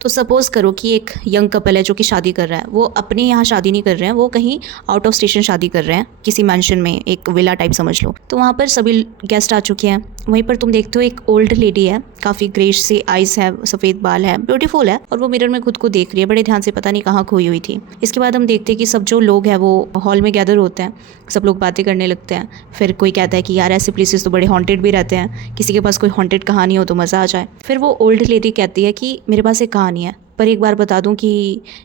तो सपोज़ करो कि एक यंग कपल है जो कि शादी कर रहा है। वो अपने यहाँ शादी नहीं कर रहे हैं, वो कहीं आउट ऑफ स्टेशन शादी कर रहे हैं, किसी मैंशन में, एक विला टाइप समझ लो। तो वहाँ पर सभी गेस्ट आ चुके हैं। वहीं पर तुम देखते हो एक ओल्ड लेडी है, काफ़ी ग्रेश सी आइज है, सफ़ेद बाल है, ब्यूटीफुल है, और वो मिरर में खुद को देख रही है बड़े ध्यान से, पता नहीं कहाँ खोई हुई थी। इसके बाद हम देखते हैं कि सब जो लोग हैं वो हॉल में गैदर होते हैं, सब लोग बातें करने लगते हैं। फिर कोई कहता है कि यार ऐसे प्लेसेस तो बड़े हॉन्टेड भी रहते हैं, किसी के पास कोई हॉन्टेड कहानी हो तो मज़ा आ जाए। फिर वो ओल्ड लेडी कहती है कि मेरे पास एक कहानी है, पर एक बार बता दूं कि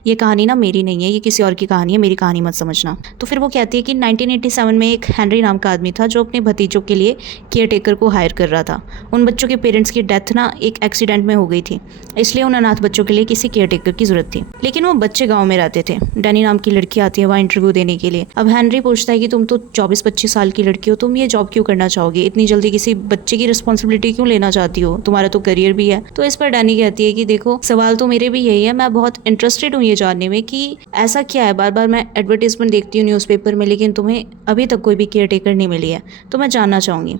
ये कहानी ना मेरी नहीं है, ये किसी और की कहानी है, मेरी कहानी मत समझना। तो फिर वो कहती है कि 1987 में एक हेनरी नाम का आदमी था जो अपने भतीजों के लिए केयर टेकर को हायर कर रहा था। उन बच्चों के पेरेंट्स की डेथ ना एक एक्सीडेंट में हो गई थी, इसलिए उन अनाथ बच्चों के लिए किसी केयर टेकर की ज़रूरत थी। लेकिन वो बच्चे गाँव में रहते थे। डैनी नाम की लड़की आती है वहाँ इंटरव्यू देने के लिए। अब हेनरी पूछता है कि तुम तो 24-25 साल की लड़की हो, तुम ये जॉब क्यों करना चाहोगी, इतनी जल्दी किसी बच्चे की रिस्पॉन्सिबिलिटी क्यों लेना चाहती हो, तुम्हारा तो करियर भी है। तो इस पर डैनी कहती है कि देखो, सवाल तो मेरे भी यही है, मैं बहुत इंटरेस्टेड हूँ ये जानने में कि ऐसा क्या है, बार बार मैं एडवर्टीजमेंट देखती हूँ न्यूज़पेपर में, लेकिन तुम्हें अभी तक कोई भी केयर टेकर नहीं मिली है, तो मैं जानना चाहूँगी।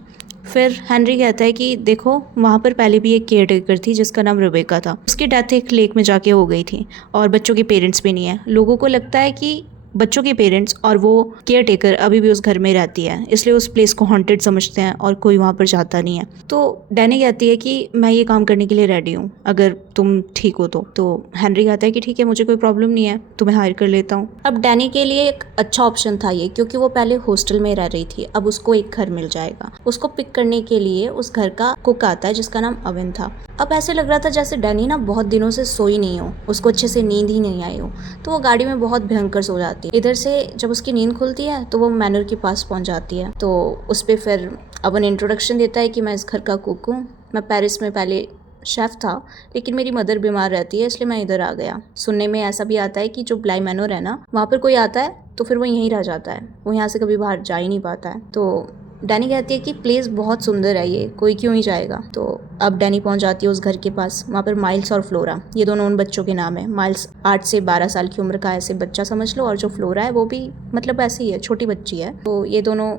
फिर हेनरी कहता है कि देखो, वहाँ पर पहले भी एक केयर टेकर थी जिसका नाम रेबेका था। उसकी डेथ एक लेक में जाके हो गई थी और बच्चों के पेरेंट्स भी नहीं है। लोगों को लगता है कि बच्चों के पेरेंट्स और वो केयर टेकर अभी भी उस घर में रहती है, इसलिए उस प्लेस को हॉन्टेड समझते हैं और कोई वहाँ पर जाता नहीं है। तो डैनी कहती है कि मैं ये काम करने के लिए रेडी हूँ, अगर तुम ठीक हो तो हेनरी कहता है कि ठीक है, मुझे कोई प्रॉब्लम नहीं है, तुम्हें हायर कर लेता हूँ। अब डैनी के लिए एक अच्छा ऑप्शन था ये, क्योंकि वो पहले हॉस्टल में रह रही थी, अब उसको एक घर मिल जाएगा। उसको पिक करने के लिए उस घर का कुक आता है जिसका नाम अवन था। अब ऐसे लग रहा था जैसे डैनी ना बहुत दिनों से सोई नहीं हो, उसको अच्छे से नींद ही नहीं आई हो, तो वो गाड़ी में बहुत भयंकर सो जाती है। इधर से जब उसकी नींद खुलती है तो वो मैनर के पास पहुंच जाती है। तो उस पर फिर अवन इंट्रोडक्शन देता है कि मैं इस घर का कुक हूँ, मैं पेरिस में पहले शेफ़ था, लेकिन मेरी मदर बीमार रहती है इसलिए मैं इधर आ गया। सुनने में ऐसा भी आता है कि जो ब्लाई मैनर है ना, वहाँ पर कोई आता है तो फिर वो यहीं रह जाता है, वो यहाँ से कभी बाहर जा ही नहीं पाता है। तो डैनी कहती है कि प्लेस बहुत सुंदर है, ये कोई क्यों ही जाएगा। तो अब डैनी पहुंच जाती है उस घर के पास। वहाँ पर माइल्स और फ्लोरा, ये दोनों उन बच्चों के नाम है। माइल्स 8 से 12 साल की उम्र का ऐसे बच्चा समझ लो, और जो फ्लोरा है वो भी मतलब ऐसे ही है, छोटी बच्ची है। तो ये दोनों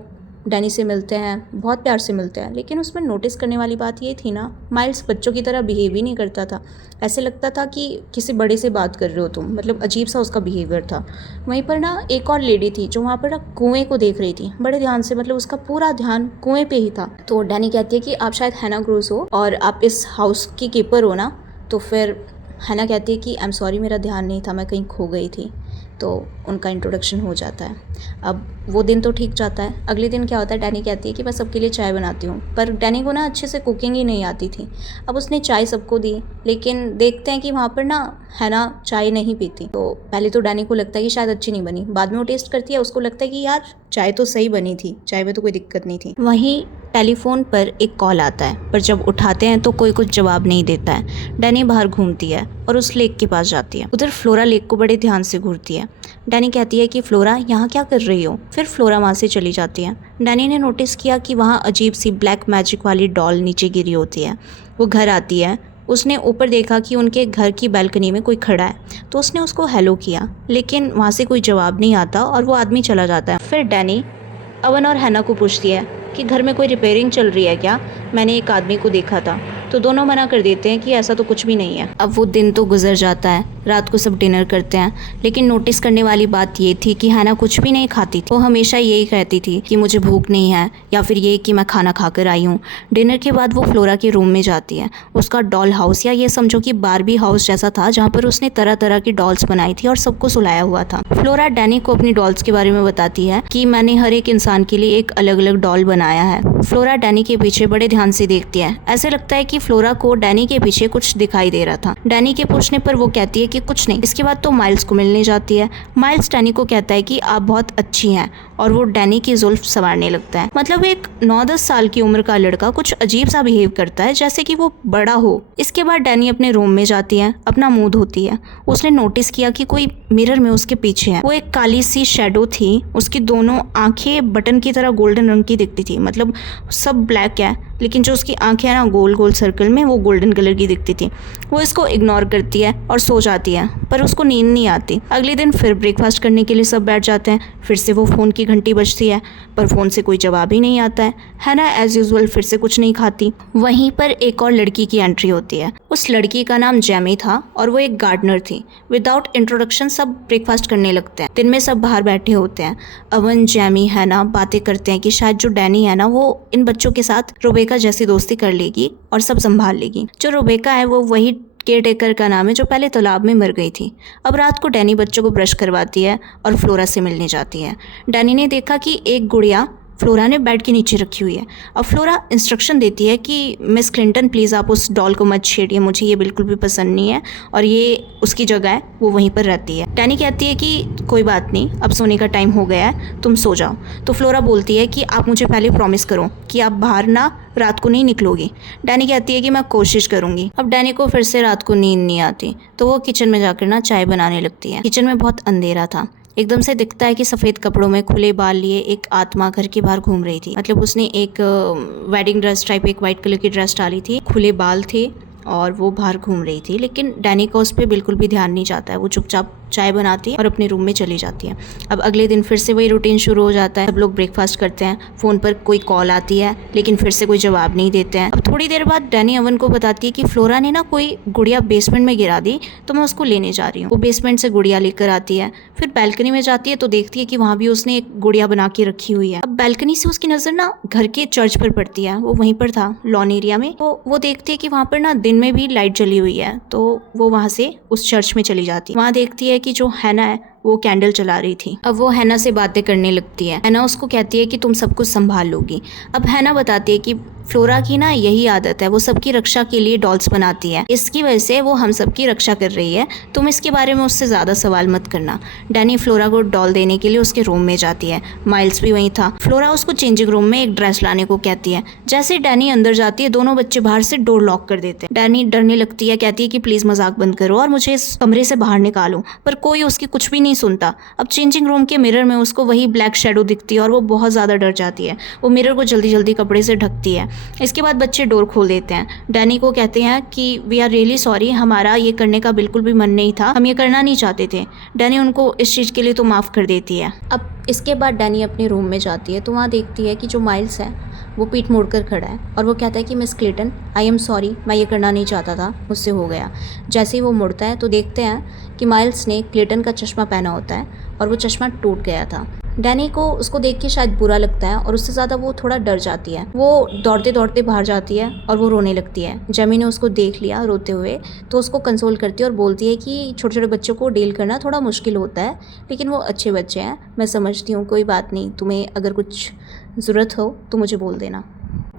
डैनी से मिलते हैं, बहुत प्यार से मिलते हैं। लेकिन उसमें नोटिस करने वाली बात ये थी ना, माइल्स बच्चों की तरह बिहेव ही नहीं करता था। ऐसे लगता था कि किसी बड़े से बात कर रहे हो तुम, मतलब अजीब सा उसका बिहेवियर था। वहीं पर ना एक और लेडी थी जो वहाँ पर ना कुएं को देख रही थी बड़े ध्यान से, मतलब उसका पूरा ध्यान कुएं पे ही था। तो डैनी कहती है कि आप शायद हैना क्रूज हो और आप इस हाउस की कीपर हो ना। तो फिर हैना कहती है कि आई एम सॉरी, मेरा ध्यान नहीं था, मैं कहीं खो गई थी। तो उनका इंट्रोडक्शन हो जाता है। अब वो दिन तो ठीक जाता है। अगले दिन क्या होता है, डैनी कहती है कि मैं सबके लिए चाय बनाती हूँ, पर डैनी को ना अच्छे से कुकिंग ही नहीं आती थी। अब उसने चाय सबको दी, लेकिन देखते हैं कि वहाँ पर ना हैना चाय नहीं पीती। तो पहले तो डैनी को लगता है कि शायद अच्छी नहीं बनी, बाद में वो टेस्ट करती है, उसको लगता है कि यार चाय तो सही बनी थी, चाय में तो कोई दिक्कत नहीं थी। वहीं टेलीफोन पर एक कॉल आता है, पर जब उठाते हैं तो कोई कुछ जवाब नहीं देता है। डैनी बाहर घूमती है और उस लेक के पास जाती है। उधर फ्लोरा लेक को बड़े ध्यान से घूरती है। डैनी कहती है कि फ्लोरा, यहाँ क्या कर रही हो। फिर फ्लोरा वहाँ से चली जाती है। डैनी ने नोटिस किया कि वहाँ अजीब सी ब्लैक मैजिक वाली डॉल नीचे गिरी होती है। वो घर आती है, उसने ऊपर देखा कि उनके घर की बालकनी में कोई खड़ा है, तो उसने उसको हेलो किया, लेकिन वहाँ से कोई जवाब नहीं आता और वो आदमी चला जाता है। फिर डैनी अवन और हैना को पूछती है कि घर में कोई रिपेयरिंग चल रही है क्या, मैंने एक आदमी को देखा था। तो दोनों मना कर देते हैं कि ऐसा तो कुछ भी नहीं है। अब वो दिन तो गुजर जाता है, रात को सब डिनर करते हैं, लेकिन नोटिस करने वाली बात ये थी कि हैना कुछ भी नहीं खाती थी। वो हमेशा यही कहती थी कि मुझे भूख नहीं है, या फिर ये कि मैं खाना खाकर आई हूँ। डिनर के बाद वो फ्लोरा के रूम में जाती है। उसका डॉल हाउस, या ये समझो कि बारबी हाउस जैसा था, जहाँ पर उसने तरह तरह की डॉल्स बनाई थी और सबको सुलाया हुआ था। फ्लोरा डैनी को अपनी डॉल्स के बारे में बताती है कि मैंने हर एक इंसान के लिए एक अलग अलग डॉल बनाया है। फ्लोरा डैनी के पीछे बड़े ध्यान से देखती है। ऐसे लगता है कि फ्लोरा को डैनी के पीछे कुछ दिखाई दे रहा था। डैनी के पूछने पर वो कहती है कि कुछ नहीं। इसके बाद तो माइल्स को मिलने जाती है। माइल्स डैनी को कहता है कि आप बहुत अच्छी हैं, और वो डैनी की जुल्फ संवारने लगता है। मतलब एक 9-10 साल की उम्र का लड़का कुछ अजीब सा बिहेव करता है, जैसे कि वो बड़ा हो। इसके बाद डैनी अपने रूम में जाती है, अपना मुंह धोती है। उसने नोटिस किया कि कोई मिरर में उसके पीछे है। वो एक काली सी शेडो थी, उसकी दोनों आंखें बटन की तरह गोल्डन रंग की दिखती थी। मतलब सब ब्लैक है, लेकिन जो उसकी आंखें हैं ना गोल गोल सर्कल में, वो गोल्डन कलर की दिखती थी। वो इसको इग्नोर करती है और सो जाती है। पर उसको नींद नहीं आती। अगले दिन फिर ब्रेकफास्ट करने के लिए सब बैठ जाते हैं। फिर से वो फ़ोन की घंटी बजती है पर फ़ोन से कोई जवाब ही नहीं आता है ना। एज़ यूजुअल फिर से कुछ नहीं खाती। वहीं पर एक और लड़की की एंट्री होती है। उस लड़की का नाम जैमी था और वो एक गार्डनर थी। विदाउट इंट्रोडक्शन सब ब्रेकफास्ट करने लगते हैं। दिन में सब बाहर बैठे होते हैं। अवन, जैमी, है ना बातें करते हैं कि शायद जो डैनी है ना वो इन बच्चों के साथ रुबेका जैसी दोस्ती कर लेगी और सब संभाल लेगी। जो रुबेका है वो वही केयर टेकर का नाम है जो पहले तालाब में मर गई थी। अब रात को डैनी बच्चों को ब्रश करवाती है और फ्लोरा से मिलने जाती है। डैनी ने देखा कि एक गुड़िया फ्लोरा ने बेड के नीचे रखी हुई है। अब फ्लोरा इंस्ट्रक्शन देती है कि मिस क्लिंटन प्लीज़ आप उस डॉल को मत छेड़िए, मुझे ये बिल्कुल भी पसंद नहीं है और ये उसकी जगह है, वो वहीं पर रहती है। डैनी कहती है कि कोई बात नहीं, अब सोने का टाइम हो गया है, तुम सो जाओ। तो फ्लोरा बोलती है कि आप मुझे पहले प्रॉमिस करो कि आप बाहर ना रात को नहीं निकलोगी। डैनी कहती है कि मैं कोशिश करूँगी। अब डैनी को फिर से रात को नींद नहीं आती तो वो किचन में जाकर ना चाय बनाने लगती है। किचन में बहुत अंधेरा था। एकदम से दिखता है कि सफ़ेद कपड़ों में खुले बाल लिए एक आत्मा घर के बाहर घूम रही थी। मतलब उसने एक वेडिंग ड्रेस टाइप एक वाइट कलर की ड्रेस डाली थी, खुले बाल थे और वो बाहर घूम रही थी। लेकिन डैनी का उस पर बिल्कुल भी ध्यान नहीं जाता है। वो चुपचाप चाय बनाती है और अपने रूम में चली जाती है। अब अगले दिन फिर से वही रूटीन शुरू हो जाता है। सब लोग ब्रेकफास्ट करते हैं। फ़ोन पर कोई कॉल आती है लेकिन फिर से कोई जवाब नहीं देते हैं। अब थोड़ी देर बाद डैनी अवन को बताती है कि फ्लोरा ने ना कोई गुड़िया बेसमेंट में गिरा दी तो मैं उसको लेने जा रही हूँ। वो बेसमेंट से गुड़िया लेकर आती है। फिर बैल्कनी में जाती है तो देखती है कि वहाँ भी उसने एक गुड़िया बना के रखी हुई है। अब बैल्कनी से उसकी नज़र ना घर के चर्च पर पड़ती है। वो वहीं पर था लॉन एरिया में। तो वो देखती है कि वहाँ पर ना दिन में भी लाइट जली हुई है। तो वो वहाँ से उस चर्च में चली जाती है। वहाँ देखती है कि जो हैना है वो कैंडल चला रही थी। अब वो हैना से बातें करने लगती है। हैना उसको कहती है कि तुम सब कुछ संभाल लोगी। अब हैना बताती है कि फ्लोरा की ना यही आदत है, वो सबकी रक्षा के लिए डॉल्स बनाती है, इसकी वजह से वो हम सबकी रक्षा कर रही है, तुम इसके बारे में उससे ज़्यादा सवाल मत करना। डैनी फ्लोरा को डॉल देने के लिए उसके रूम में जाती है। माइल्स भी वहीं था। फ्लोरा उसको चेंजिंग रूम में एक ड्रेस लाने को कहती है। जैसे डैनी अंदर जाती है दोनों बच्चे बाहर से डोर लॉक कर देते हैं। डैनी डरने लगती है, कहती है कि प्लीज़ मजाक बंद करो और मुझे इस कमरे से बाहर निकालो, पर कोई उसकी कुछ भी नहीं सुनता। अब चेंजिंग रूम के मिरर में उसको वही ब्लैक शेडो दिखती है और वो बहुत ज़्यादा डर जाती है। वो मिरर को जल्दी जल्दी कपड़े से ढकती है। इसके बाद बच्चे डोर खोल देते हैं। डैनी को कहते हैं कि वी आर रियली सॉरी, हमारा ये करने का बिल्कुल भी मन नहीं था, हम ये करना नहीं चाहते थे। डैनी उनको इस चीज़ के लिए तो माफ़ कर देती है। अब इसके बाद डैनी अपने रूम में जाती है तो वहाँ देखती है कि जो माइल्स है वो पीठ मोड़कर खड़ा है और वो कहता है कि miss Clinton I am sorry, मैं ये करना नहीं चाहता था, मुझसे हो गया। जैसे ही वो मुड़ता है तो देखते हैं कि माइल्स ने क्लिंटन का चश्मा पहना होता है और वो चश्मा टूट गया था। डैनी को उसको देख के शायद बुरा लगता है और उससे ज़्यादा वो थोड़ा डर जाती है। वो दौड़ते दौड़ते बाहर जाती है और वो रोने लगती है। जेमी ने उसको देख लिया रोते हुए तो उसको कंसोल करती है और बोलती है कि छोटे छोटे बच्चों को डील करना थोड़ा मुश्किल होता है, लेकिन वो अच्छे बच्चे हैं, मैं समझती हूँ, कोई बात नहीं, तुम्हें अगर कुछ ज़रूरत हो तो मुझे बोल देना।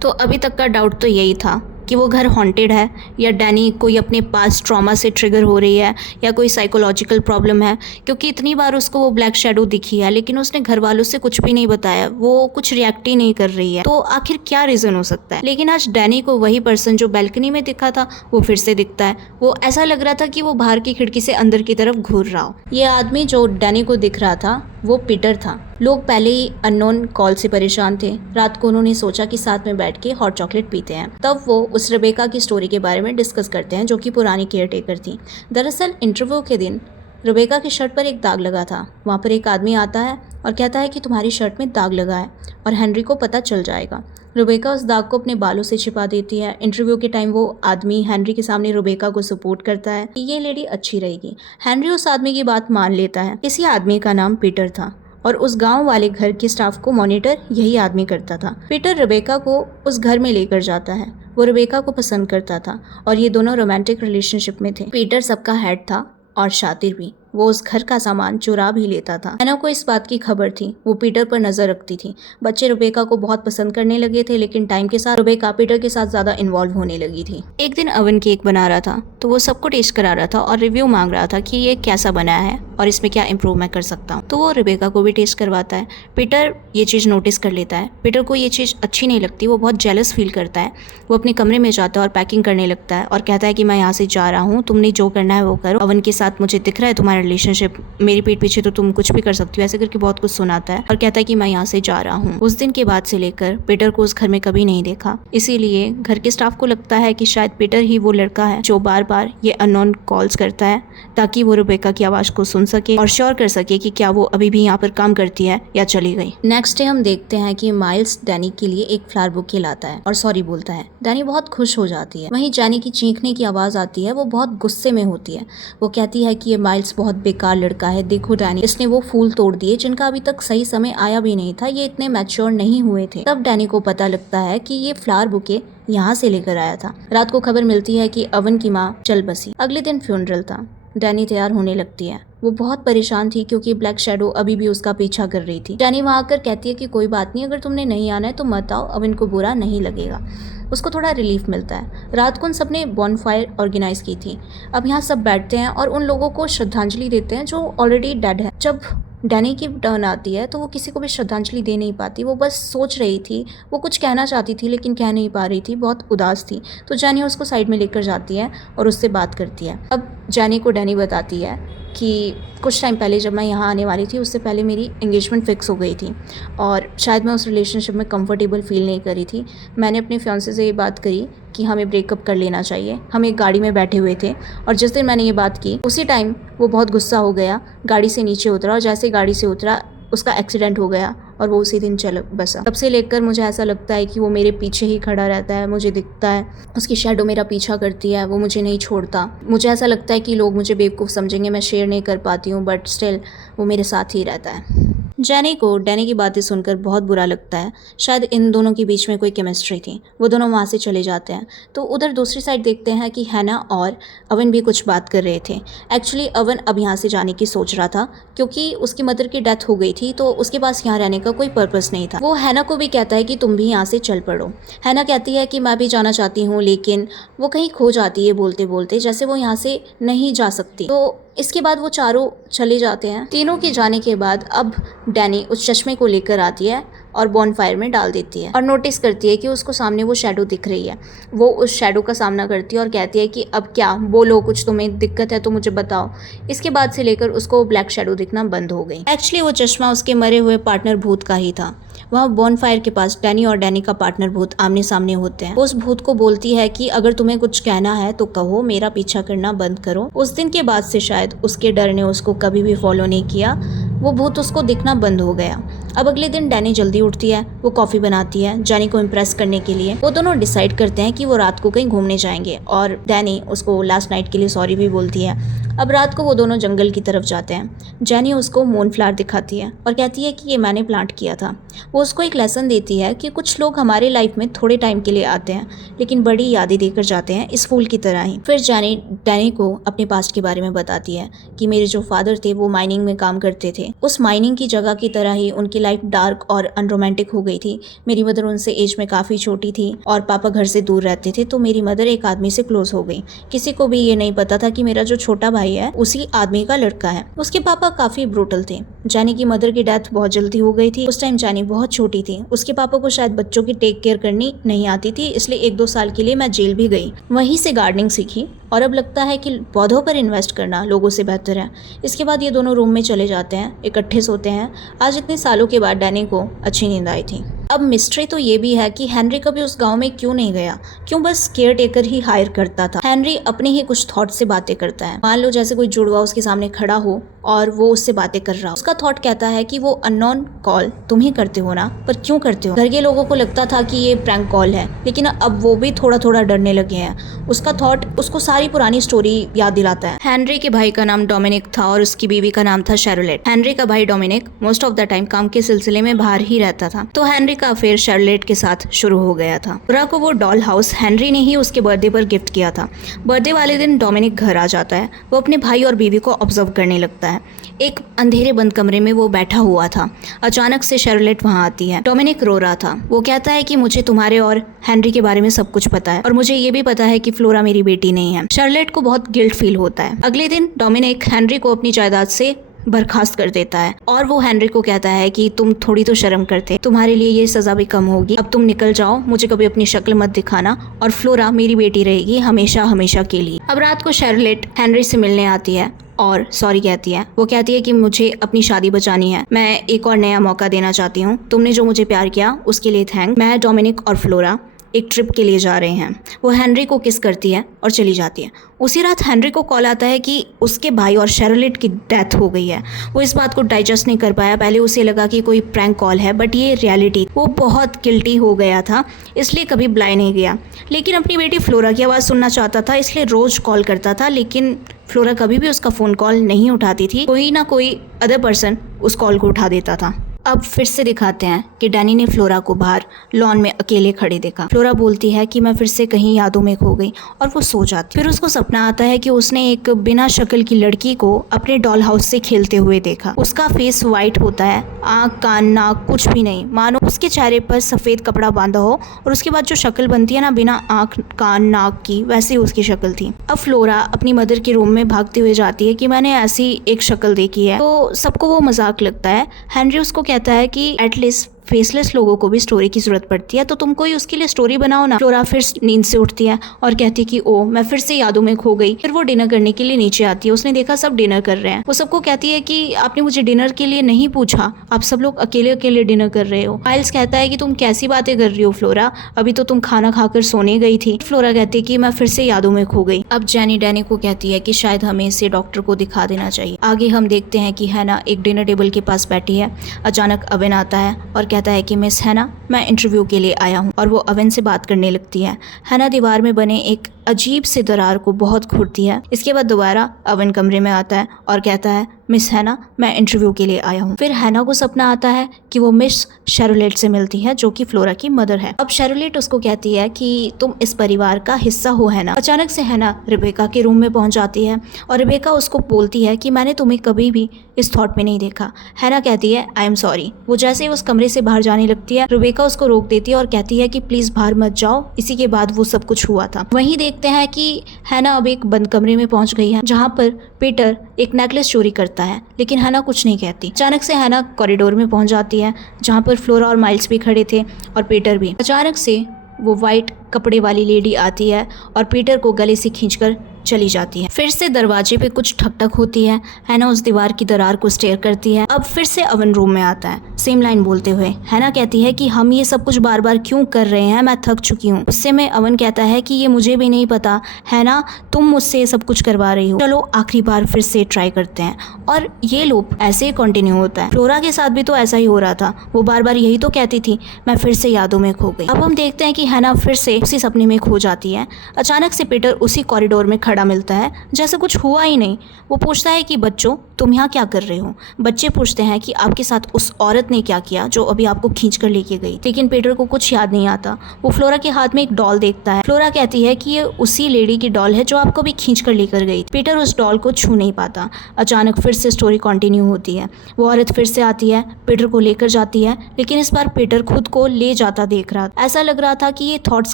तो अभी तक का डाउट तो यही था कि वो घर हॉन्टेड है या डैनी कोई अपने पास ट्रॉमा से ट्रिगर हो रही है या कोई साइकोलॉजिकल प्रॉब्लम है, क्योंकि इतनी बार उसको वो ब्लैक शेडो दिखी है लेकिन उसने घर वालों से कुछ भी नहीं बताया, वो कुछ रिएक्ट ही नहीं कर रही है। तो आखिर क्या रीज़न हो सकता है। लेकिन आज डैनी को वही पर्सन जो बैल्कनी में दिखा था वो फिर से दिखता है। वो ऐसा लग रहा था कि वो बाहर की खिड़की से अंदर की तरफ घूर रहा हो। ये आदमी जो डैनी को दिख रहा था वो पीटर था। लोग पहले ही अननोन कॉल से परेशान थे। रात को उन्होंने सोचा कि साथ में बैठ के हॉट चॉकलेट पीते हैं। तब वो उस रेबेका की स्टोरी के बारे में डिस्कस करते हैं जो कि पुरानी केयर टेकर थी। दरअसल इंटरव्यू के दिन रेबेका की शर्ट पर एक दाग लगा था। वहाँ पर एक आदमी आता है और कहता है कि तुम्हारी शर्ट में दाग लगा है और हेनरी को पता चल जाएगा। रेबेका उस दाग को अपने बालों से छिपा देती है। इंटरव्यू के टाइम वो आदमी हेनरी के सामने रेबेका को सपोर्ट करता है कि ये लेडी अच्छी रहेगी। हेनरी उस आदमी की बात मान लेता है। इसी आदमी का नाम पीटर था और उस गांव वाले घर के स्टाफ को मॉनिटर यही आदमी करता था। पीटर रेबेका को उस घर में लेकर जाता है। वो रेबेका को पसंद करता था और ये दोनों रोमांटिक रिलेशनशिप में थे। पीटर सबका हेड था और शातिर भी। वो उस घर का सामान चुरा भी लेता था। हैना को इस बात की खबर थी। वो पीटर पर नजर रखती थी। बच्चे रेबेका को बहुत पसंद करने लगे थे लेकिन टाइम के साथ रेबेका पीटर के साथ ज़्यादा इन्वॉल्व होने लगी थी। एक दिन अवन केक बना रहा था तो वो सबको टेस्ट करा रहा था और रिव्यू मांग रहा था कि ये कैसा बना है और इसमें क्या इम्प्रूव मैं कर सकता हूँ। तो वो रेबेका को भी टेस्ट करवाता है। पीटर ये चीज़ नोटिस कर लेता है। पीटर को ये चीज़ अच्छी नहीं लगती। वो बहुत जेलस फील करता है। वो अपने कमरे में जाता है और पैकिंग करने लगता है और कहता है कि मैं यहाँ से जा रहा हूँ, तुमने जो करना है वो करो। अवन के साथ मुझे दिख रहा है तुम्हारा रिलेशनशिप, मेरी पीठ पीछे तो तुम कुछ भी कर सकती हो, ऐसे करके बहुत कुछ सुनाता है और कहता है कि मैं यहाँ से जा रहा हूँ। उस दिन के बाद से लेकर पीटर को उस घर में कभी नहीं देखा। इसीलिए घर के स्टाफ को लगता है कि शायद पीटर ही वो लड़का है जो बार बार ये अननोन कॉल्स करता है ताकि वो रेबेका की आवाज़ को सुन सके और श्योर कर सके कि क्या वो अभी भी यहाँ पर काम करती है या चली गई। नेक्स्ट डे हम देखते हैं कि माइल्स डैनी के लिए एक फ्लावर बुके लाता है और सॉरी बोलता है। डैनी बहुत खुश हो जाती है। वहीं जैनी की चीखने की आवाज़ आती है, वो बहुत गुस्से में होती है। वो कहती है कि ये माइल्स बहुत बेकार लड़का है, देखो डैनी इसने वो फूल तोड़ दिए जिनका अभी तक सही समय आया भी नहीं था, ये इतने मैच्योर नहीं हुए थे। तब डैनी को पता लगता है कि ये फ्लावर बुके यहाँ से लेकर आया था। रात को खबर मिलती है कि अवन की माँ चल बसी। अगले दिन फ्यूनरल था। डैनी तैयार होने लगती है। वो बहुत परेशान थी क्योंकि ब्लैक शैडो अभी भी उसका पीछा कर रही थी। डैनी वहाँ आकर कहती है कि कोई बात नहीं, अगर तुमने नहीं आना है तो मत आओ, अवन को बुरा नहीं लगेगा। उसको थोड़ा रिलीफ मिलता है। रात को उन सब ने बॉनफायर ऑर्गेनाइज की थी। अब यहाँ सब बैठते हैं और उन लोगों को श्रद्धांजलि देते हैं जो ऑलरेडी डेड है। जब डैनी की टर्न आती है तो वो किसी को भी श्रद्धांजलि दे नहीं पाती। वो बस सोच रही थी, वो कुछ कहना चाहती थी लेकिन कह नहीं पा रही थी, बहुत उदास थी। तो जैनी उसको साइड में लेकर जाती है और उससे बात करती है। अब जैनी को डैनी बताती है कि कुछ टाइम पहले जब मैं यहाँ आने वाली थी उससे पहले मेरी एंगेजमेंट फिक्स हो गई थी और शायद मैं उस रिलेशनशिप में कंफर्टेबल फील नहीं करी थी। मैंने अपने फियांसे से ये बात करी कि हमें ब्रेकअप कर लेना चाहिए। हम एक गाड़ी में बैठे हुए थे और जिस दिन मैंने ये बात की उसी टाइम वो बहुत गुस्सा हो गया, गाड़ी से नीचे उतरा और जैसे गाड़ी से उतरा उसका एक्सीडेंट हो गया और वो उसी दिन चल बसा। तब से लेकर मुझे ऐसा लगता है कि वो मेरे पीछे ही खड़ा रहता है, मुझे दिखता है, उसकी शैडो मेरा पीछा करती है, वो मुझे नहीं छोड़ता। मुझे ऐसा लगता है कि लोग मुझे बेवकूफ़ समझेंगे, मैं शेयर नहीं कर पाती हूँ, बट स्टिल वो मेरे साथ ही रहता है। जैनी को डैनी की बातें सुनकर बहुत बुरा लगता है। शायद इन दोनों के बीच में कोई केमिस्ट्री थी। वो दोनों वहाँ से चले जाते हैं। तो उधर दूसरी साइड देखते हैं कि हैना और अवन भी कुछ बात कर रहे थे। एक्चुअली अवन अब यहाँ से जाने की सोच रहा था क्योंकि उसकी मदर की डेथ हो गई थी, तो उसके पास यहाँ रहने का कोई पर्पस नहीं था। वो हैना को भी कहता है कि तुम भी यहाँ से चल पड़ो। हैना कहती है कि मैं भी जाना चाहती हूँ, लेकिन वो कहीं खो जाती है बोलते बोलते, जैसे वो यहाँ से नहीं जा सकती। तो इसके बाद वो चारों चले जाते हैं। तीनों के जाने के बाद अब डैनी उस चश्मे को लेकर आती है और बॉनफायर में डाल देती है और नोटिस करती है कि उसको सामने वो शैडो दिख रही है। वो उस शैडो का सामना करती है और कहती है कि अब क्या बोलो, कुछ तुम्हें दिक्कत है तो मुझे बताओ। इसके बाद से लेकर उसको ब्लैक शैडो दिखना बंद हो गई। एक्चुअली वो चश्मा उसके मरे हुए पार्टनर भूत का ही था। वहाँ बॉनफायर के पास डैनी और डैनी का पार्टनर भूत आमने सामने होते हैं। उस भूत को बोलती है कि अगर तुम्हें कुछ कहना है तो कहो, मेरा पीछा करना बंद करो। उस दिन के बाद से शायद उसके डर ने उसको कभी भी फॉलो नहीं किया। वो भूत उसको दिखना बंद हो गया। अब अगले दिन डैनी जल्दी उठती है, वो कॉफ़ी बनाती है जैनी को इम्प्रेस करने के लिए। वो दोनों डिसाइड करते हैं कि वो रात को कहीं घूमने जाएंगे और डैनी उसको लास्ट नाइट के लिए सॉरी भी बोलती है। अब रात को वो दोनों जंगल की तरफ जाते हैं। जैनी उसको मूनफ्लावर दिखाती है और कहती है कि ये मैंने प्लांट किया था। वो उसको एक लेसन देती है कि कुछ लोग हमारे लाइफ में थोड़े टाइम के लिए आते हैं लेकिन बड़ी यादें देकर जाते हैं, इस फूल की तरह ही। फिर जैनी डैनी को अपने पास्ट के बारे में बताती है कि मेरे जो फादर थे वो माइनिंग में काम करते थे। उस माइनिंग की जगह की तरह ही उनकी लाइफ डार्क और अनरोमांटिक हो गई थी। मेरी मदर उनसे एज में काफ़ी छोटी थी और पापा घर से दूर रहते थे, तो मेरी मदर एक आदमी से क्लोज हो गई। किसी को भी ये नहीं पता था कि मेरा जो छोटा भाई है उसी आदमी का लड़का है। उसके पापा काफ़ी ब्रूटल थे। जैनी की मदर की डेथ बहुत जल्दी हो गई थी। उस टाइम जैनी बहुत छोटी थी। उसके पापा को शायद बच्चों की टेक केयर करनी नहीं आती थी, इसलिए 1-2 साल के लिए मैं जेल भी गई। वहीं से गार्डनिंग सीखी और अब लगता है कि पौधों पर इन्वेस्ट करना लोगों से बेहतर है। इसके बाद ये दोनों रूम में चले जाते हैं, इकट्ठे सोते हैं। आज इतने सालों के बाद डैनी को अच्छी नींद आई थी। अब मिस्ट्री तो ये भी है कि हेनरी कभी उस गांव में क्यों नहीं गया, क्यों बस केयर टेकर ही हायर करता था। हेनरी अपने ही कुछ थॉट से बातें करता है। मान लो जैसे कोई जुड़वा उसके सामने खड़ा हो और वो उससे बातें कर रहा हो। उसका थॉट कहता है कि वो अननोन कॉल तुम ही करते हो ना, पर क्यों करते हो? घर के लोगों को लगता था कि ये प्रैंक कॉल है, लेकिन अब वो भी थोड़ा थोड़ा डरने लगे हैं। उसका थॉट उसको सारी पुरानी स्टोरी याद दिलाता है। हेनरी के भाई का नाम डोमिनिक था और उसकी बीवी का नाम था शैरलेट। हेनरी का भाई Dominic most of the time काम के सिलसिले में बाहर ही रहता था, तो हेनरी का अफेयर शैरलेट के साथ शुरू हो गया था। बुरा को वो डॉल हाउस हेनरी ने ही उसके बर्थडे पर गिफ्ट किया था। बर्थडे वाले दिन डोमिनिक घर आ जाता है। वो अपने भाई और बीवी को ऑब्जर्व करने लगता है। एक अंधेरे बंद कमरे में वो बैठा हुआ था। अचानक से शैरलेट वहाँ आती है। डोमिनिक रो रहा था। वो कहता है कि मुझे तुम्हारे और हेनरी के बारे में सब कुछ पता है और मुझे ये भी पता है कि फ्लोरा मेरी बेटी नहीं है। शैरलेट को बहुत गिल्ट फील होता है। अगले दिन डोमिनिक हेनरी को अपनी जायदाद से बर्खास्त कर देता है और वो हेनरी को कहता है कि तुम थोड़ी तो शर्म करते, तुम्हारे लिए ये सजा भी कम होगी। अब तुम निकल जाओ, मुझे कभी अपनी शक्ल मत दिखाना और फ्लोरा मेरी बेटी रहेगी हमेशा हमेशा के लिए। अब रात को शैरलेट हेनरी से मिलने आती है और सॉरी कहती है। वो कहती है कि मुझे अपनी शादी बचानी है, मैं एक और नया मौका देना चाहती हूँ, तुमने जो मुझे प्यार किया उसके लिए थैंक। मैं, डोमिनिक और फ्लोरा एक ट्रिप के लिए जा रहे हैं। वो हेनरी को किस करती है और चली जाती है। उसी रात हेनरी को कॉल आता है कि उसके भाई और शैरोलेट की डेथ हो गई है। वो इस बात को डाइजेस्ट नहीं कर पाया। पहले उसे लगा कि कोई प्रैंक कॉल है, बट ये रियलिटी। वो बहुत गिल्टी हो गया था, इसलिए कभी बुलाए नहीं गया। लेकिन अपनी बेटी फ्लोरा की आवाज़ सुनना चाहता था, इसलिए रोज़ कॉल करता था, लेकिन फ्लोरा कभी भी उसका फ़ोन कॉल नहीं उठाती थी। कोई ना कोई अदर पर्सन उस कॉल को उठा देता था। अब फिर से दिखाते हैं कि डैनी ने फ्लोरा को बाहर लॉन में अकेले खड़े देखा। फ्लोरा बोलती है कि मैं फिर से कहीं यादों में खो गई, और वो सो जाती। फिर उसको सपना आता है कि उसने एक बिना शक्ल की लड़की को अपने डॉल हाउस से खेलते हुए देखा। उसका फेस वाइट होता है, आँख कान नाक कुछ भी नहीं, मानो उसके चेहरे पर सफ़ेद कपड़ा बांधा हो, और उसके बाद जो शक्ल बनती है ना बिना आँख कान नाक की, वैसी उसकी शक्ल थी। अब फ्लोरा अपनी मदर के रूम में भागते हुए जाती है कि मैंने ऐसी एक शक्ल देखी है। तो सबको वो मजाक लगता है। हेनरी उसको कहता है कि एटलीस्ट फेसलेस लोगों को भी स्टोरी की जरूरत पड़ती है, तो तुम कोई उसके लिए स्टोरी बनाओ ना। फ्लोरा फिर नींद से उठती है और कहती है कि ओ मैं फिर से यादों में खो गई। फिर वो डिनर करने के लिए नीचे आती है। उसने देखा सब डिनर कर रहे हैं। वो सबको कहती है कि आपने मुझे डिनर के लिए नहीं पूछा, आप सब लोग अकेले अकेले डिनर कर रहे हो। माइल्स कहता है कि तुम कैसी बातें कर रही हो फ्लोरा, अभी तो तुम खाना खाकर सोने गई थी। फ्लोरा कहती है कि मैं फिर से यादों में खो गई। अब जेनी डैनी को कहती है कि शायद हमें इसे डॉक्टर को दिखा देना चाहिए। आगे हम देखते हैं कि हैना एक डिनर टेबल के पास बैठी है। अचानक अवन आता है और कहता है कि मिस हैना, मैं इंटरव्यू के लिए आया हूँ, और वो अवन से बात करने लगती है। हैना दीवार में बने एक अजीब से दरार को बहुत घूरती है। इसके बाद दोबारा अवन कमरे में आता है और कहता है मिस हैना, मैं इंटरव्यू के लिए आया हूँ। फिर हैना को सपना आता है कि वो मिस शैरोलेट से मिलती है, जो कि फ्लोरा की मदर है। अब शैरोलेट उसको कहती है कि तुम इस परिवार का हिस्सा हो हैना। अचानक से हैना रिबेका के रूम में पहुंच जाती है और रिबेका उसको बोलती है कि मैंने तुम्हें कभी भी इस थॉट में नहीं देखा। हैना कहती है आई एम सॉरी। वो जैसे ही उस कमरे से बाहर जाने लगती है, रिबेका उसको रोक देती है और कहती है कि प्लीज बाहर मत जाओ। इसी के बाद वो सब कुछ हुआ था। वहीं देखते हैं कि हैना अब एक बंद कमरे में पहुंच गई है, जहां पर पीटर एक नेकलेस चोरी करता है, लेकिन हैना कुछ नहीं कहती। अचानक से हैना कॉरिडोर में पहुंच जाती है, जहां पर फ्लोरा और माइल्स भी खड़े थे और पीटर भी। अचानक से वो वाइट कपड़े वाली लेडी आती है और पीटर को गले से खींचकर चली जाती है। फिर से दरवाजे पे कुछ ठक ठक होती है। हैना उस दीवार की दरार को स्टेयर करती है। अब फिर से अवन रूम में आता है, सेम लाइन बोलते हुए। हैना कहती है कि हम ये सब कुछ बार बार क्यों कर रहे हैं, मैं थक चुकी हूँ। उससे में अवन कहता है कि ये मुझे भी नहीं पता हैना, तुम मुझसे ये सब कुछ करवा रही हो, चलो आखिरी बार फिर से ट्राई करते हैं। और ये लूप ऐसे ही कंटिन्यू होता है। फ्लोरा के साथ भी तो ऐसा ही हो रहा था। वो बार बार यही तो कहती थी मैं फिर से यादों में खो गई। अब हम देखते हैं कि हैना फिर से उसी सपने में खो जाती है। अचानक से पीटर उसी कॉरिडोर में खड़ा मिलता है, जैसे कुछ हुआ ही नहीं। वो पूछता है कि बच्चों तुम यहाँ क्या कर रहे हो। बच्चे पूछते हैं कि आपके साथ उस औरत ने क्या किया जो अभी आपको खींच कर लेके गई। लेकिन पीटर को कुछ याद नहीं आता। वो फ्लोरा के हाथ में एक डॉल देखता है। फ्लोरा कहती है कि ये उसी लेडी की डॉल है जो आपको भी खींच कर लेकर गई। पीटर उस डॉल को छू नहीं पाता। अचानक फिर से स्टोरी कंटिन्यू होती है। वो औरत फिर से आती है, पीटर को लेकर जाती है, लेकिन इस बार पीटर खुद को ले जाता देख रहा। ऐसा लग रहा था कि ये थॉट्स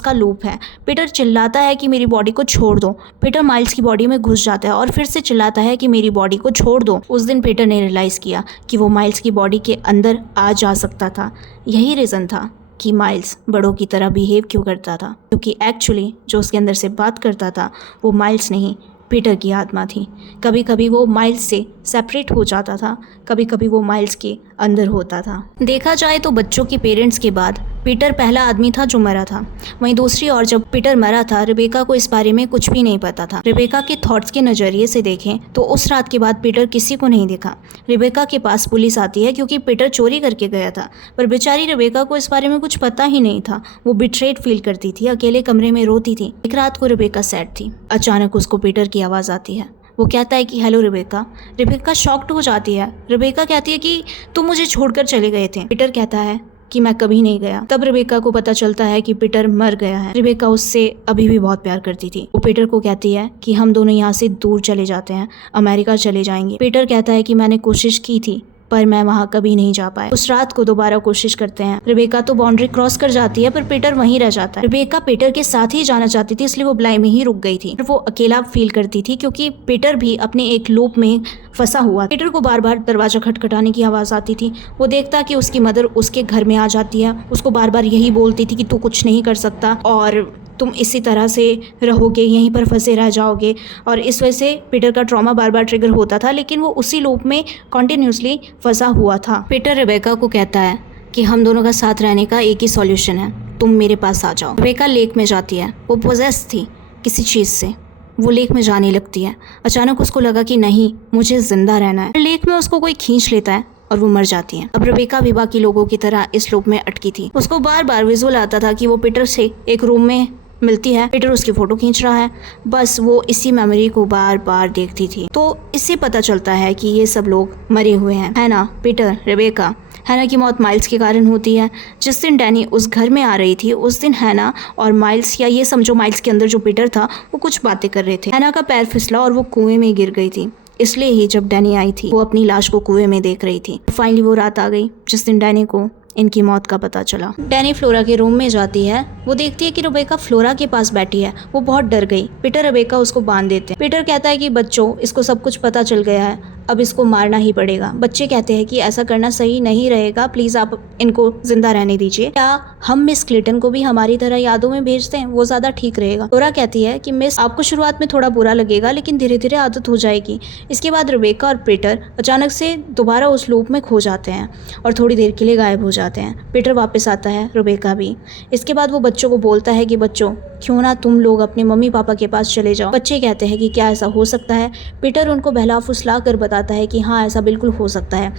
का लूप है। पीटर चिल्लाता है कि मेरी बॉडी को छोड़ दो। पीटर माइल्स की बॉडी में घुस जाता है और फिर से चिल्लाता है कि मेरी बॉडी को छोड़ दो। उस दिन पीटर ने रियलाइज किया कि वो माइल्स की बॉडी के अंदर आ जा सकता था। यही रीज़न था कि माइल्स बड़ों की तरह बिहेव क्यों करता था, क्योंकि एक्चुअली जो उसके अंदर से बात करता था वो माइल्स नहीं, पीटर की आत्मा थी। कभी कभी वो माइल्स से सेपरेट हो जाता था, कभी कभी वो माइल्स के अंदर होता था। देखा जाए तो बच्चों के पेरेंट्स के बाद पीटर पहला आदमी था जो मरा था। वहीं दूसरी ओर जब पीटर मरा था, रिबेका को इस बारे में कुछ भी नहीं पता था। रिबेका के थॉट्स के नज़रिए से देखें तो उस रात के बाद पीटर किसी को नहीं देखा। रिबेका के पास पुलिस आती है क्योंकि पीटर चोरी करके गया था, पर बेचारी रिबेका को इस बारे में कुछ पता ही नहीं था। वो बिट्रेड फील करती थी, अकेले कमरे में रोती थी। एक रात को रिबेका सैड थी। अचानक उसको पीटर की आवाज़ आती है। वो कहता है कि हेलो रिबेका। रिबेका शॉक्ड हो जाती है। रिबेका कहती है कि तुम मुझे छोड़कर चले गए थे। पीटर कहता है कि मैं कभी नहीं गया। तब रिबेका को पता चलता है कि पीटर मर गया है। रिबेका उससे अभी भी बहुत प्यार करती थी। वो पीटर को कहती है कि हम दोनों यहाँ से दूर चले जाते हैं, अमेरिका चले जाएंगे। पीटर कहता है कि मैंने कोशिश की थी पर मैं वहाँ कभी नहीं जा पाया। उस रात को दोबारा कोशिश करते हैं। रिबेका तो बाउंड्री क्रॉस कर जाती है पर पीटर वहीं रह जाता है। रिबेका पीटर के साथ ही जाना चाहती थी, इसलिए वो ब्लाई में ही रुक गई थी। वो अकेला फील करती थी क्योंकि पीटर भी अपने एक लूप में फंसा हुआ। पीटर को बार बार दरवाजा खटखटाने की आवाज़ आती थी। वो देखता कि उसकी मदर उसके घर में आ जाती है, उसको बार बार यही बोलती थी कि तू कुछ नहीं कर सकता और तुम इसी तरह से रहोगे, यहीं पर फंसे रह जाओगे। और इस वजह से पीटर का ट्रॉमा बार बार ट्रिगर होता था, लेकिन वो उसी लूप में कॉन्टिन्यूसली फंसा हुआ था। पीटर रेबेका को कहता है कि हम दोनों का साथ रहने का एक ही सॉल्यूशन है, तुम मेरे पास आ जाओ। रेबेका लेक में जाती है, वो पोजेस थी किसी चीज़ से, वो लेक में जाने लगती है। अचानक उसको लगा कि नहीं, मुझे ज़िंदा रहना है। लेक में उसको कोई खींच लेता है और वो मर जाती है। अब रेबेका भी बाकी लोगों की तरह इस लूप में अटकी थी। उसको बार बार विजुअल आता था कि वो पीटर से एक रूम में मिलती है, पीटर उसकी फ़ोटो खींच रहा है, बस वो इसी मेमोरी को बार बार देखती थी। तो इससे पता चलता है कि ये सब लोग मरे हुए हैं। हैना, पीटर, रेबेका। हैना की मौत माइल्स के कारण होती है। जिस दिन डैनी उस घर में आ रही थी, उस दिन हैना और माइल्स, या ये समझो माइल्स के अंदर जो पीटर था, वो कुछ बातें कर रहे थे। हैना का पैर फिसला और वो कुएं में गिर गई थी। इसलिए ही जब डैनी आई थी, वो अपनी लाश को कुएं में देख रही थी। फाइनली वो रात आ गई जिस दिन डैनी को इनकी मौत का पता चला। डैनी फ्लोरा के रूम में जाती है, वो देखती है कि रेबेका फ्लोरा के पास बैठी है। वो बहुत डर गई। पीटर रेबेका उसको बांध देते हैं। पीटर कहता है कि बच्चों, इसको सब कुछ पता चल गया है, अब इसको मारना ही पड़ेगा। बच्चे कहते हैं कि ऐसा करना सही नहीं रहेगा, प्लीज़ आप इनको जिंदा रहने दीजिए। क्या हम मिस क्लिंटन को भी हमारी तरह यादों में भेज दें, वो ज़्यादा ठीक रहेगा। फ्लोरा कहती है कि मिस, आपको शुरुआत में थोड़ा बुरा लगेगा, लेकिन धीरे धीरे आदत हो जाएगी। इसके बाद रेबेका और पीटर अचानक से दोबारा उस लूप में खो जाते हैं और थोड़ी देर के लिए गायब हो जाते हैं। पीटर वापस आता है, रेबेका भी। इसके बाद वो बच्चों को बोलता है कि बच्चों, क्यों ना तुम लोग अपने मम्मी पापा के पास चले जाओ। बच्चे कहते हैं कि क्या ऐसा हो सकता है। पीटर उनको बहला फुसला कर बताता है कि हाँ, ऐसा बिल्कुल हो सकता है,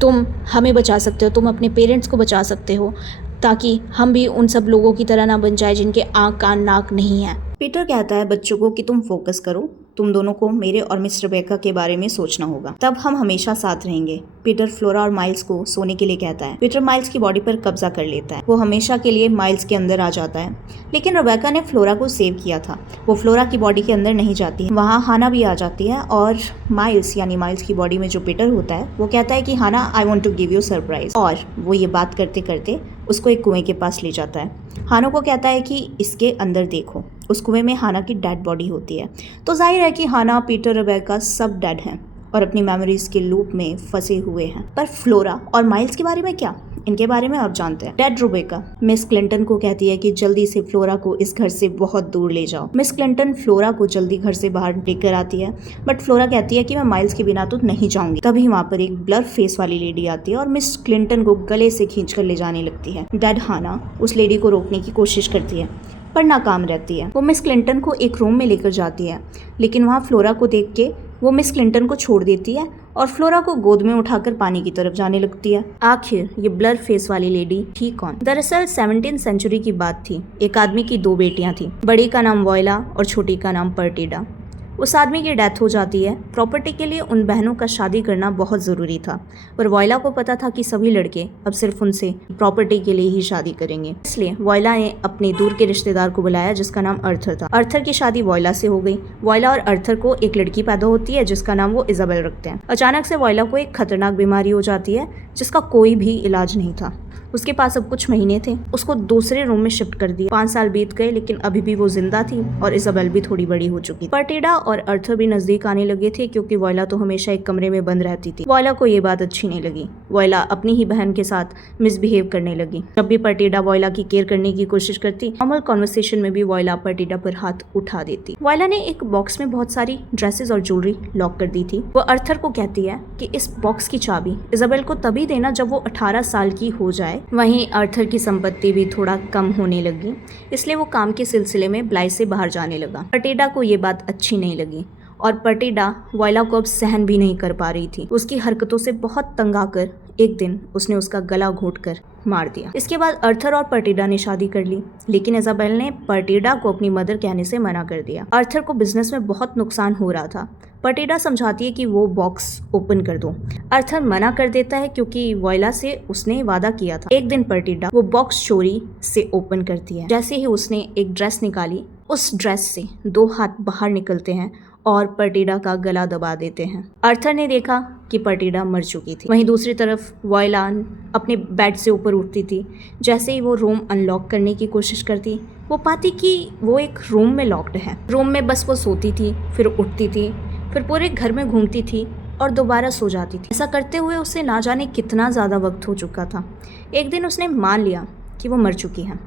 तुम हमें बचा सकते हो, तुम अपने पेरेंट्स को बचा सकते हो, ताकि हम भी उन सब लोगों की तरह ना बन जाए जिनके आँख कान नाक नहीं है। पीटर कहता है बच्चों को कि तुम फोकस करो, तुम दोनों को मेरे और मिस रेबेका के बारे में सोचना होगा, तब हम हमेशा साथ रहेंगे। पीटर फ्लोरा और माइल्स को सोने के लिए कहता है। पीटर माइल्स की बॉडी पर कब्जा कर लेता है, वो हमेशा के लिए माइल्स के अंदर आ जाता है। लेकिन रेबेका ने फ्लोरा को सेव किया था, वो फ्लोरा की बॉडी के अंदर नहीं जाती है। वहाँ हाना भी आ जाती है और माइल्स, यानी माइल्स की बॉडी में जो पीटर होता है, वो कहता है कि Hannah, I want to give you surprise. और वो ये बात करते करते उसको एक कुएं के पास ले जाता है। हाना को कहता है कि इसके अंदर देखो। उस कुएं में हाना की डेड बॉडी होती है। तो जाहिर है कि हाना, पीटर, रेबेका सब डेड हैं और अपनी मेमोरीज के लूप में फंसे हुए हैं। पर फ्लोरा और माइल्स के बारे में क्या, इनके बारे में आप जानते हैं। डेड रेबेका मिस क्लिंटन को कहती है कि जल्दी से फ्लोरा को इस घर से बहुत दूर ले जाओ। मिस क्लिंटन फ्लोरा को जल्दी घर से बाहर लेकर आती है, बट फ्लोरा कहती है कि मैं माइल्स के बिना तो नहीं जाऊंगी। तभी वहाँ पर एक ब्लर फेस वाली लेडी आती है और मिस क्लिंटन को गले से खींच कर ले जाने लगती है। डेड हाना उस लेडी को रोकने की कोशिश करती है पर नाकाम रहती है। वो मिस क्लिंटन को एक रूम में लेकर जाती है, लेकिन वहाँ फ्लोरा को देख के वो मिस क्लिंटन को छोड़ देती है और फ्लोरा को गोद में उठाकर पानी की तरफ जाने लगती है। आखिर ये ब्लर फेस वाली लेडी थी कौन? दरअसल 17वीं सेंचुरी की बात थी। एक आदमी की 2 बेटियां थी, बड़ी का नाम वॉयला और छोटी का नाम पर्टिडा। उस आदमी की डेथ हो जाती है। प्रॉपर्टी के लिए उन बहनों का शादी करना बहुत ज़रूरी था, पर वॉयला को पता था कि सभी लड़के अब सिर्फ उनसे प्रॉपर्टी के लिए ही शादी करेंगे। इसलिए वॉयला ने अपने दूर के रिश्तेदार को बुलाया जिसका नाम अर्थर था। अर्थर की शादी वॉयला से हो गई। वॉयला और अर्थर को एक लड़की पैदा होती है जिसका नाम वो इजाबेल रखते हैं। अचानक से वॉयला को एक खतरनाक बीमारी हो जाती है जिसका कोई भी इलाज नहीं था। उसके पास अब कुछ महीने थे। उसको दूसरे रूम में शिफ्ट कर दिया। 5 साल बीत गए, लेकिन अभी भी वो जिंदा थी और इजाबेल भी थोड़ी बड़ी हो चुकी। पर्टिडा और अर्थर भी नजदीक आने लगे थे क्योंकि वॉयला तो हमेशा एक कमरे में बंद रहती थी। वॉयला को ये बात अच्छी नहीं लगी। वॉयला अपनी ही बहन के साथ मिसबिहेव करने लगी। जब भी पर्टिडा वॉयला की केयर करने की कोशिश करती, नॉर्मल कॉन्वर्सेशन में भी वॉयला पर्टिडा पर हाथ उठा देती। वॉयला ने एक बॉक्स में बहुत सारी ड्रेसेस और ज्वेलरी लॉक कर दी थी। वो अर्थर को कहती है कि इस बॉक्स की चाबी इजाबेल को तभी देना जब वो 18 साल की हो जाए। वहीं अर्थर की संपत्ति भी थोड़ा कम होने लगी, इसलिए वो काम के सिलसिले में ब्लाई से बाहर जाने लगा। पर्टिडा को ये बात अच्छी नहीं लगी और पर्टिडा वॉयला को अब सहन भी नहीं कर पा रही थी। उसकी हरकतों से बहुत तंग आकर एक दिन उसने उसका गला घोंटकर मार दिया। इसके बाद अर्थर और पर्टिडा ने शादी कर ली, लेकिन इजाबेल ने पर्टिडा को अपनी मदर कहने से मना कर दिया। अर्थर को बिजनेस में बहुत नुकसान हो रहा था। पर्टिडा समझाती है कि वो बॉक्स ओपन कर दो। अर्थर मना कर देता है क्योंकि वॉयला से उसने वादा किया था। एक दिन पर्टिडा वो बॉक्स चोरी से ओपन करती है। जैसे ही उसने एक ड्रेस निकाली, उस ड्रेस से 2 हाथ बाहर निकलते हैं और पर्टिडा का गला दबा देते हैं। अर्थर ने देखा कि पर्टिडा मर चुकी थी। वहीं दूसरी तरफ वॉयला अपने बेड से ऊपर उठती थी। जैसे ही वो रूम अनलॉक करने की कोशिश करती, वो पाती कि वो एक रूम में लॉक्ड है। रूम में बस वो सोती थी, फिर उठती थी, फिर पूरे घर में घूमती थी और दोबारा सो जाती थी। ऐसा करते हुए उसे ना जाने कितना ज़्यादा वक्त हो चुका था। एक दिन उसने मान लिया कि वो मर चुकी है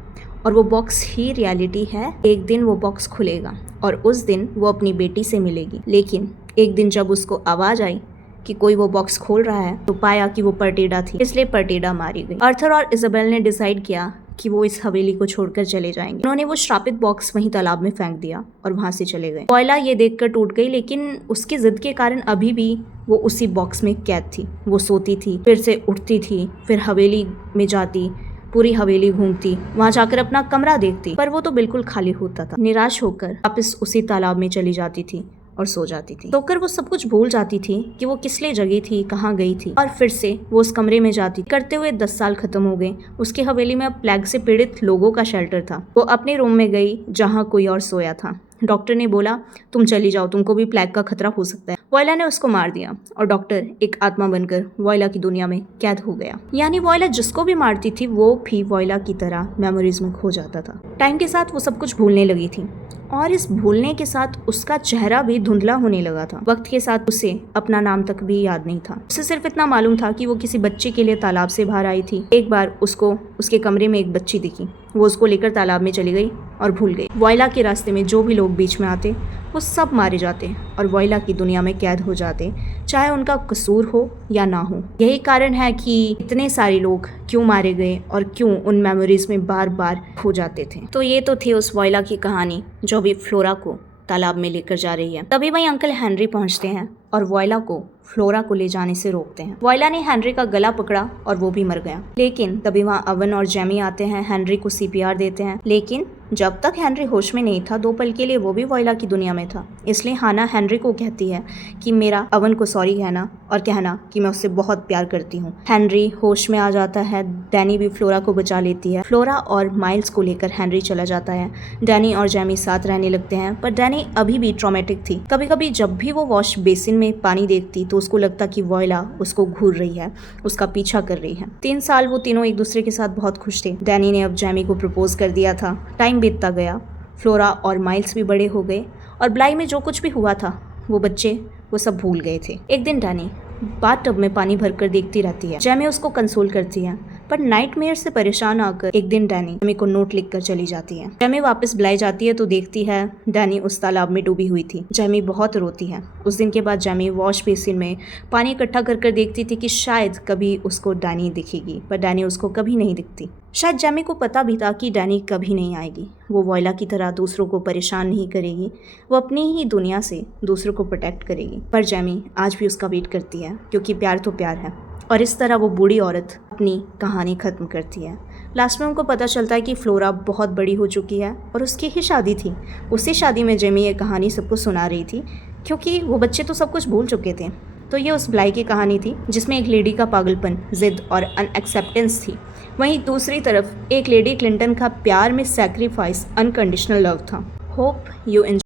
और वो बॉक्स ही रियलिटी है। एक दिन वो बॉक्स खुलेगा और उस दिन वो अपनी बेटी से मिलेगी। लेकिन एक दिन जब उसको आवाज़ आई कि कोई वो बॉक्स खोल रहा है तो पाया कि वो पर्टेडा थी, इसलिए पर्टेडा मारी गई। आर्थर और इजाबेल ने डिसाइड किया कि वो इस हवेली को छोड़कर चले जाएंगे। उन्होंने वो श्रापित बॉक्स वहीं तालाब में फेंक दिया और वहां से चले गए। वॉयला ये देखकर टूट गई, लेकिन उसकी जिद के कारण अभी भी वो उसी बॉक्स में कैद थी। वो सोती थी, फिर से उठती थी, फिर हवेली में जाती, पूरी हवेली घूमती, वहां जाकर अपना कमरा देखती, पर वो तो बिल्कुल खाली होता था। निराश होकर वापस उसी तालाब में चली जाती थी और सो जाती थी। सोकर वो सब कुछ भूल जाती थी कि वो किस लिए जगी थी, कहाँ गई थी, और फिर से वो उस कमरे में जाती। करते हुए 10 साल खत्म हो गए। उसकी हवेली में अब प्लेग से पीड़ित लोगों का शेल्टर था। वो अपने रूम में गई जहाँ कोई और सोया था। डॉक्टर ने बोला, तुम चली जाओ, तुमको भी प्लेग का खतरा हो सकता है। वॉयला ने उसको मार दिया और डॉक्टर एक आत्मा बनकर वॉयला की दुनिया में कैद हो गया। यानी वॉयला जिसको भी मारती थी वो भी वॉयला की तरह मेमोरीज में खो जाता था। टाइम के साथ वो सब कुछ भूलने लगी थी और इस भूलने के साथ उसका चेहरा भी धुंधला होने लगा था। वक्त के साथ उसे अपना नाम तक भी याद नहीं था। उसे सिर्फ इतना मालूम था कि वो किसी बच्चे के लिए तालाब से बाहर आई थी। एक बार उसको उसके कमरे में एक बच्ची दिखी। वो उसको लेकर तालाब में चली गई और भूल गई। वॉयला के रास्ते में जो भी लोग बीच में आते वो सब मारे जाते और वॉयला की दुनिया में कैद हो जाते, चाहे उनका कसूर हो या ना हो। यही कारण है कि इतने सारे लोग क्यों मारे गए और क्यों उन मेमोरीज में बार बार खो जाते थे। तो ये तो थी उस वॉयला की कहानी जो अभी फ्लोरा को तालाब में लेकर जा रही है। तभी वहीं अंकल हेनरी पहुंचते हैं और वॉयला को फ्लोरा को ले जाने से रोकते हैं। वॉयला ने हेनरी का गला पकड़ा और वो भी मर गया। लेकिन तभी वहाँ अवन और जेमी आते हैं, हेनरी को CPR देते हैं। लेकिन जब तक हेनरी होश में नहीं था 2 पल के लिए वो भी वॉयला की दुनिया में था। इसलिए हाना हेनरी को कहती है कि मेरा अवन को सॉरी कहना और कहना कि मैं उससे बहुत प्यार करती हूँ। हेनरी होश में आ जाता है। डैनी भी फ्लोरा को बचा लेती है। फ्लोरा और माइल्स को लेकर हेनरी चला जाता है। डैनी और जेमी साथ रहने लगते हैं, पर डैनी अभी भी ट्रॉमेटिक थी। कभी कभी जब भी वो वॉश बेसिन में पानी देखती तो उसको लगता कि वॉयला उसको घूर रही है, उसका पीछा कर रही है। 3 साल वो तीनों एक दूसरे के साथ बहुत खुश थे। डैनी ने अब जेमी को प्रपोज कर दिया था। टाइम बीतता गया। फ्लोरा और माइल्स भी बड़े हो गए और ब्लाई में जो कुछ भी हुआ था वो बच्चे वो सब भूल गए थे। एक दिन डैनी बाथटब में पानी भरकर देखती रहती है। जेमी उसको कंसोल करती है, पर नाइटमेयर से परेशान आकर एक दिन डैनी जेमी को नोट लिखकर चली जाती है। जेमी वापस बुलाई जाती है तो देखती है डैनी उस तालाब में डूबी हुई थी। जेमी बहुत रोती है। उस दिन के बाद जेमी वॉश बेसिन में पानी इकट्ठा कर देखती थी कि शायद कभी उसको डैनी दिखेगी, पर डैनी उसको कभी नहीं दिखती। शायद जेमी को पता भी था कि डैनी कभी नहीं आएगी। वो वॉयला की तरह दूसरों को परेशान नहीं करेगी, वो अपनी ही दुनिया से दूसरों को प्रोटेक्ट करेगी। पर जेमी आज भी उसका वेट करती है, क्योंकि प्यार तो प्यार है। और इस तरह वो बूढ़ी औरत अपनी कहानी ख़त्म करती है। लास्ट में उनको पता चलता है कि फ्लोरा बहुत बड़ी हो चुकी है और उसकी ही शादी थी। उसी शादी में जेमी ये कहानी सबको सुना रही थी, क्योंकि वो बच्चे तो सब कुछ भूल चुके थे। तो ये उस ब्लाई की कहानी थी जिसमें एक लेडी का पागलपन, जिद और अनएक्सेप्टेंस थी। वहीं दूसरी तरफ एक लेडी क्लिंटन का प्यार में सैक्रिफाइस, अनकंडीशनल लव था। Hope you